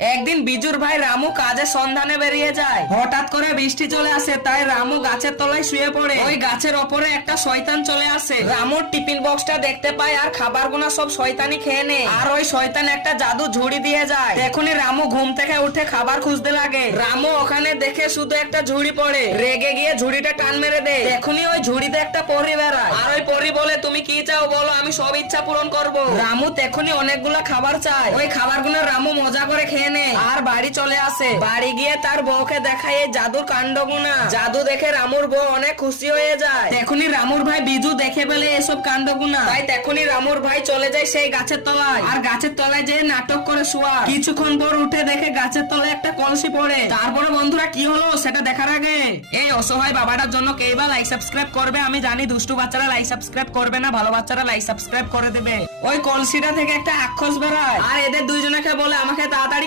একদিন বিজুর ভাই রামু কাজের সন্ধানে বেরিয়ে যায়। হঠাৎ করে বৃষ্টি চলে আসে, তাই রামু গাছের তলায় শুয়ে পড়ে। ওই গাছের ওপরে একটা শয়তান চলে আসে। রামুর টিফিন বক্সটা দেখতে পায় আর খাবারগুলো সব শয়তানি খেয়ে নেয়। আর ওই শয়তান একটা জাদু ঝুড়ি দিয়ে যায়। এখনই রামু ঘুম থেকে উঠে খাবার খুঁজতে লাগে। রামু ওখানে দেখে শুধু একটা ঝুড়ি পড়ে, রেগে গিয়ে ঝুড়িটা টান মেরে দেয়। এখনই ওই ঝুড়িতে একটা পরী বেড়ায়, আর ওই পরী বলে, তুমি কি চাও বলো, আমি সব ইচ্ছা পূরণ করবো। রামু এখনই অনেকগুলা খাবার চায়। ওই খাবারগুলো রামু মজা করে খেয়ে নেয় আর বাড়ি চলে আসে। বাড়ি গিয়ে তার বউকে দেখায় এই জাদুর কাণ্ডগুনা। জাদু দেখে রামুর বউ অনেক খুশি হয়ে যায়। এখনই রামুর ভাই বিজু দেখে ফেলে এসব কাণ্ডগুনা, তাই এখনই রামুর ভাই চলে যায় সেই গাছের তলায়। আর গাছের তলায় যে নাটক করে শোয়া। কিছুক্ষণ পর উঠে দেখে গাছের তলায় একটা কলসি পড়ে। তারপরে বন্ধুরা কি হলো সেটা দেখার আগে এই অসহায় বাবাটার জন্য কে বা লাইক সাবস্ক্রাইব করবে? আমি জানি দুষ্টু বাচ্চারা লাইক সাবস্ক্রাইব করবে না, ভালো বাচ্চারা লাইক সাবস্ক্রাইব করে দেবে। ওই কলসিটা থেকে একটা রাক্ষস বেরোয় আর এদের দুইজনকে বলে, আমাকে তাড়াতাড়ি